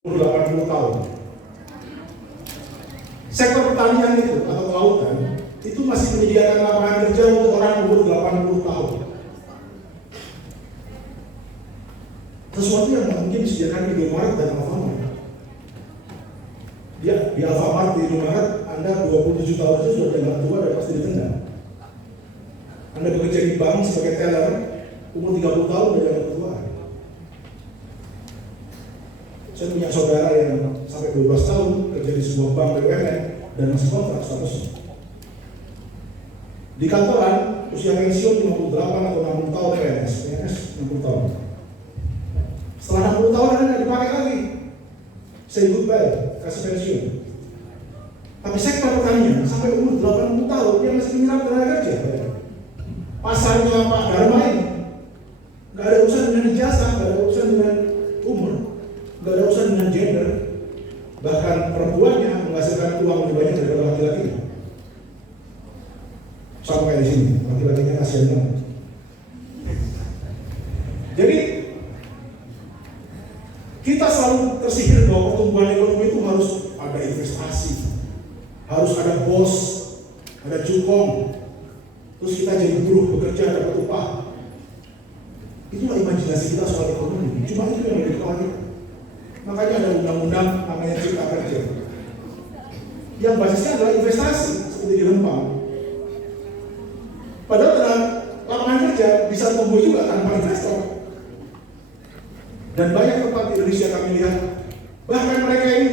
80 tahun. Sektor pertanian itu atau kelautan itu masih menyediakan lapangan kerja untuk orang umur 80 tahun. Sesuatu yang nggak mungkin disediakan di Indomaret dan Alfamart. Di Alfamart, di Indomaret, Anda 27 tahun itu sudah dianggap tua dan pasti ditendang. Anda bekerja di bank sebagai teller, umur 30 tahun sudah dianggap tua. Saya punya saudara yang sampai 12 tahun kerja di sebuah bank BUMN dan masih kontrak statusnya. Di kantoran, usia pensiun 58 atau 60 tahun PNS 60 tahun. Setelah 60 tahun Anda nggak dipakai lagi. Say goodbye, kasih pensiun. Tapi sektor pertanian sampai umur 80 tahun dia masih menyerap tenaga kerja. Pasarnya Pak Dharma ini nggak ada urusan dengan ijazah, nggak ada urusan dengan umur, nggak ada urusan dengan gender. Bahkan perempuannya menghasilkan uang lebih banyak daripada laki-laki. Sampai di sini, laki-lakinya kasihan banget. Jadi kita selalu tersihir bahwa pertumbuhan ekonomi itu harus ada investasi, harus ada bos, ada cukong, terus kita jadi buruh bekerja dapat upah. Itulah imajinasi kita soal ekonomi. Cuma itu yang dikhawatirkan. Makanya ada undang-undang namanya Cipta Kerja yang basisnya adalah investasi seperti di Rempang. Padahal lapangan kerja bisa tumbuh juga tanpa investor. Dan banyak tempat di Indonesia kami lihat, bahkan mereka ini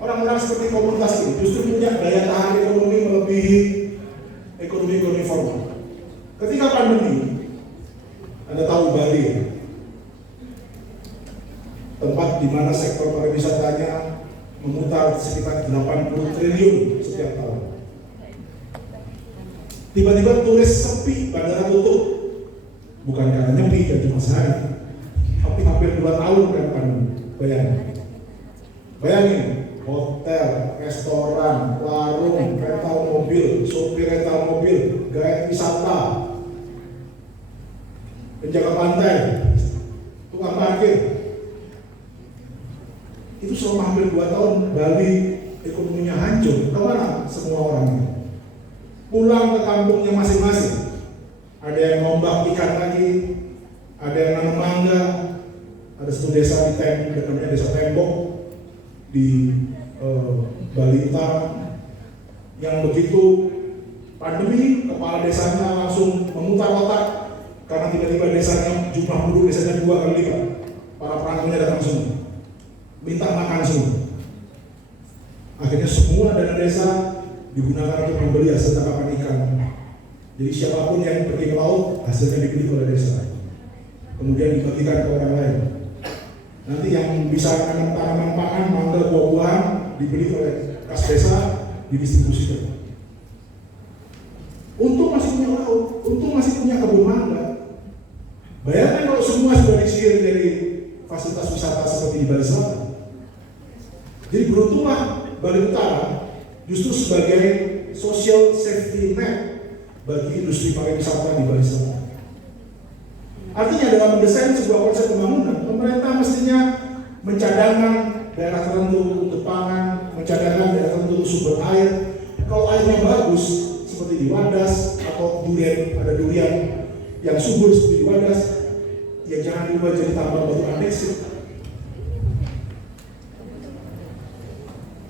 orang-orang seperti komunitas ini justru punya daya tahan ekonomi melebihi ekonomi formal. Ketika pandemi, Anda tahu Bali, tempat di mana sektor pariwisatanya memutar sekitar 80 triliun setiap tahun. Tiba-tiba turis sepi, bandara tutup. Bukan karena nyepi dan cuma sehari, tapi hampir 2 tahun kan pandemi. Bayangin, hotel, restoran, warung, rental mobil, sopir rental mobil, guide wisata, penjaga pantai, tukang parkir. Itu selama hampir 2 tahun Bali ekonominya hancur. Kemana semua orang ini? Pulang ke kampungnya masing-masing. Ada yang ngombak ikan lagi, ada yang nanam mangga, ada satu desa di namanya Desa Tembok di Bali Utara, yang begitu pandemi kepala desanya langsung memutar otak karena tiba-tiba desanya jumlah penduduk desanya 2 kali lipat. Para perantaunya datang semua, minta makan semua. Akhirnya semua dana desa digunakan untuk membeli hasil tangkapan ikan. Jadi siapapun yang pergi ke laut, hasilnya dibeli oleh desa, kemudian dibagikan ke orang lain. Nanti yang bisa nanam tanaman pangan, mangga, buah-buahan dibeli oleh kas desa, didistribusikan. Untung masih punya laut, untung masih punya kebun mangga. Bayangkan kalau semua sudah disihir dari fasilitas wisata seperti di Bali Selatan. Jadi beruntunglah Bali Utara justru sebagai social safety net bagi industri pariwisata di Bali Selatan. Artinya dalam mendesain sebuah konsep pembangunan, pemerintah mestinya mencadangkan daerah tertentu untuk pangan, mencadangkan daerah tertentu untuk sumber air. Kalau airnya bagus seperti di Wadas atau ada durian yang subur seperti di Wadas, ya jangan diubah jadi tambang batu andesit.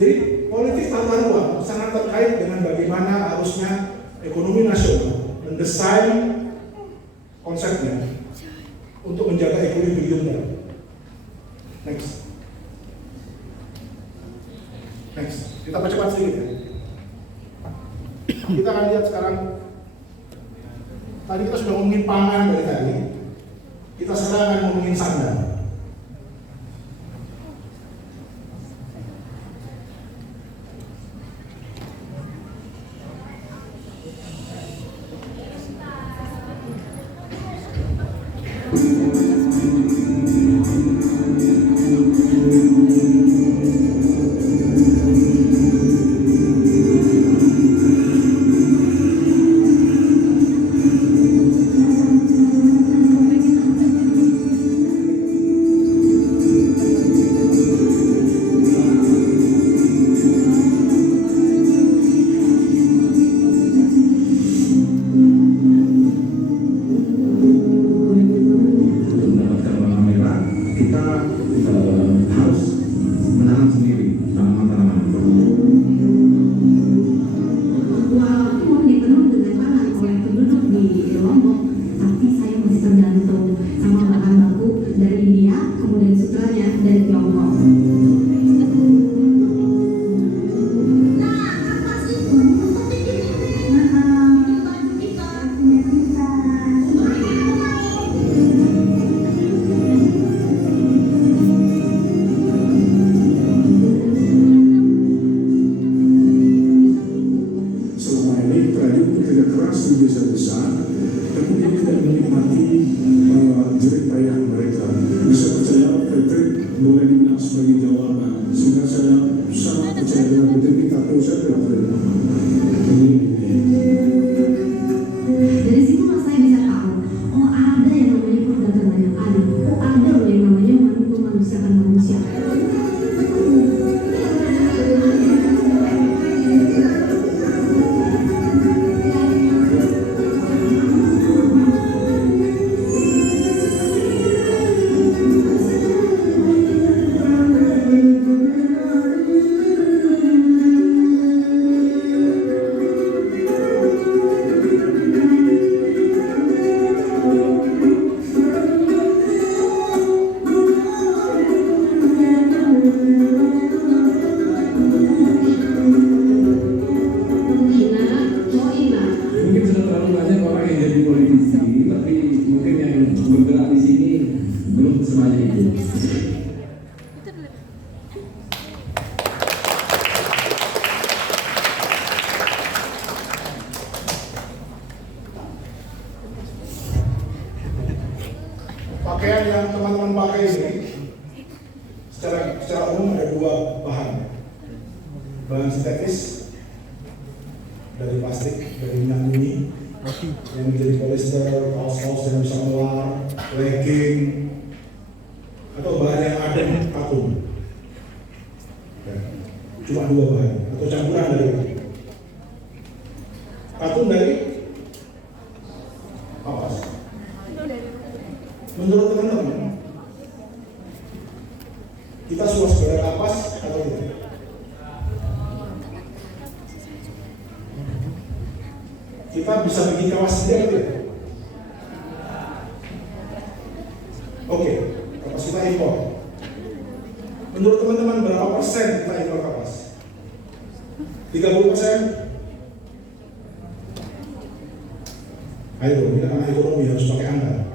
Jadi politik tata ruang sangat terkait dengan bagaimana harusnya ekonomi nasional mendesain konsepnya untuk menjaga equilibrium. Next, kita percepat sedikit ya. Kita akan lihat sekarang. Tadi kita sudah ngomongin pangan dari tadi. Kita sekarang akan ngomongin sandang. secara umum ada dua bahan sintetis dari plastik, dari minyak bumi yang menjadi polyester, kaos-kaos yang bisa melar, legging, atau bahan yang adem, katun. Cuma dua bahan atau campuran dari katun dari kapas. Menurut teman-teman, kita suasembada kapas atau tidak? Kita bisa bikin kapas sendiri atau tidak? Oke, kapas kita impor. Menurut teman-teman berapa persen kita impor kapas? 30%? Ayo, ini karena ekonomi harus pakai angka.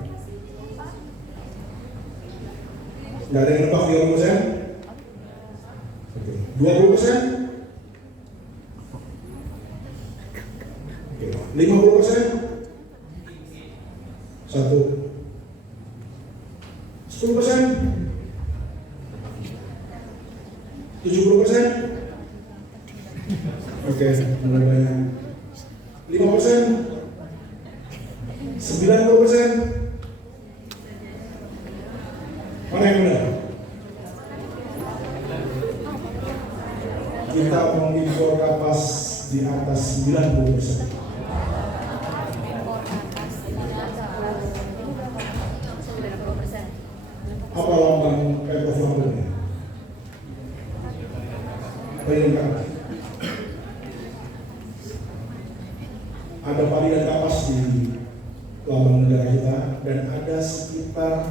Nggak ada yang nebak 30%? Oke. 20%? Oke. 50%? 1. 10%? 70%? Oke, mulai banyak. 5%? 90%? Mana yang benar? Kita mengimpor kapas di atas 90%. Apa lambang Pemprov Lampung? Bayangkan, ada padi dan kapas di lambang negara kita, dan ada sekitar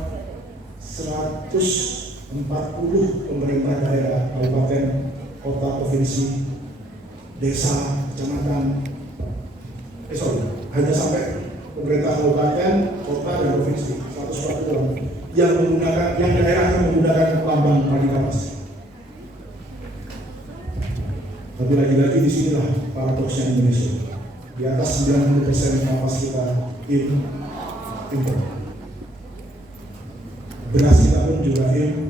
140 pemerintah daerah, kabupaten, kota, provinsi, desa, kecamatan. Hanya sampai pemerintah kabupaten, kota, dan provinsi 140 yang menggunakan, yang daerah yang menggunakan lambang padi kapas. Tapi lagi-lagi di sinilah paradoksnya Indonesia. Di atas 90% kapas kita impor. Beras kita pun juga impor.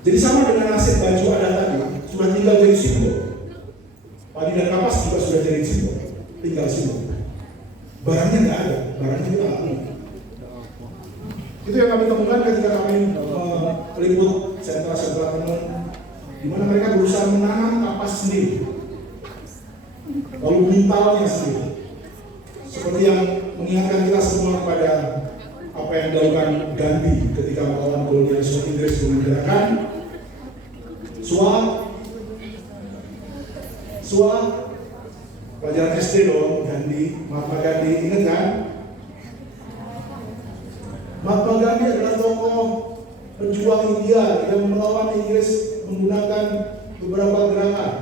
Jadi sama dengan nasib baju adat tadi, sudah tinggal jadi simbol. Padi dan kapas juga sudah jadi simbol, tinggal simbol. Barangnya nggak ada, barangnya kita nggak punya. Itu yang kami temukan ketika kami meliput sentra-sentra tenun, di mana mereka berusaha menanam kapas sendiri, lalu mentalnya sendiri. Seperti yang mengingatkan kita semua kepada apa yang dilakukan Gandhi ketika melawan kolonialisme Inggris dengan gerakan SWA, pelajaran SD dong, Mahatma Gandhi, ingat kan? Mahatma Gandhi adalah tokoh pejuang India yang melawan Inggris menggunakan beberapa gerakan.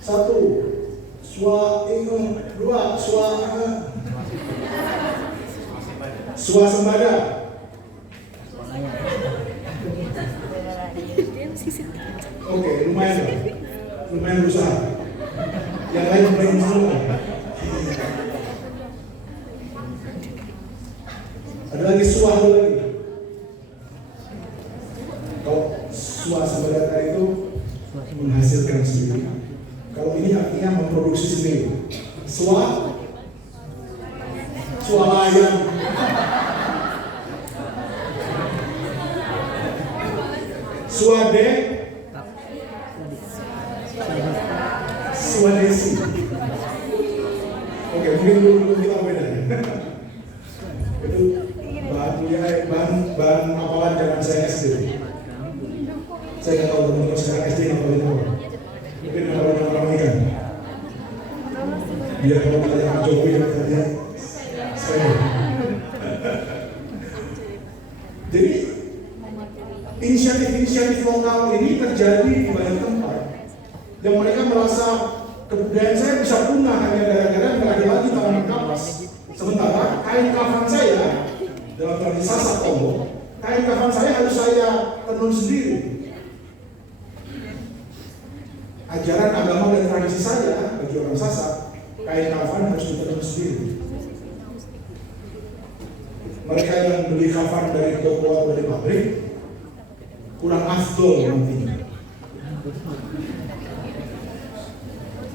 1. Swasembada. Oke, lumayan berusaha. Yang lain belum semua. Ada lagi suah lagi. Kalau swasembada tadi itu menghasilkan sendiri. Kalau ini artinya memproduksi sendiri. Swalayan. Swadesi. Oke, mungkin dulu kita beda. Itu bahan hafalan zaman saya SD. Saya nggak tahu teman-teman sekarang SD ngapalin apa. Mungkin ngapalin orang ikan. Biar kalau kita yang Jokowi yang tadi saya. Jadi inisiatif lokal ini terjadi di banyak tempat, yang mereka merasa kebudayaan saya bisa punah hanya gara-gara nggak ada lagi tanaman kapas. Sementara kain kafan saya dalam tradisi Sasak Tombo, kain kafan saya harus saya tenun sendiri. Ajaran agama dan tradisi saya bagi orang Sasak, kain kafan harus ditenun sendiri. mereka yang beli kafan dari toko atau dari pabrik kurang afdol nantinya.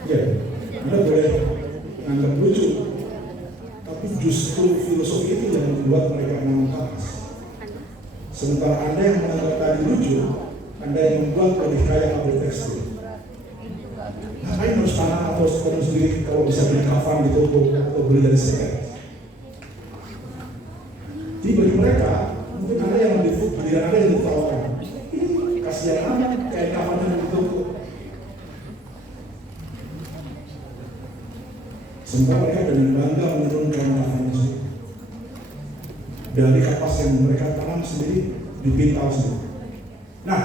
Ya, Anda boleh menganggap lucu, tapi justru filosofi itu yang membuat mereka menangkas. Sementara Anda yang menganggap tadi lucu, Anda yang membuat lebih kaya pabrik tekstil. Ngapain harus tanah atau harus sendiri kalau bisa beli kafan di toko atau beli dari second? Jadi bagi mereka, mungkin Anda yang lebih giliran Anda yang ditawarkan. Kasihan amat kayak kafan yang di toko. Sementara mereka dengan bangga menurunkan kafan itu dari kapas yang mereka tanam sendiri, dipintal sendiri. Nah,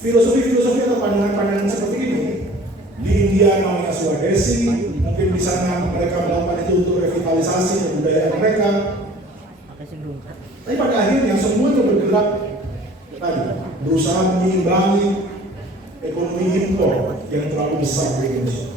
filosofi-filosofi atau pandangan-pandangan seperti ini di India namanya Swadesi, mungkin di sana mereka melakukan itu untuk revitalisasi budaya mereka. Tapi pada akhirnya semua itu bergerak tadi berusaha menyimbangi ekonomi impor yang terlalu besar di Indonesia.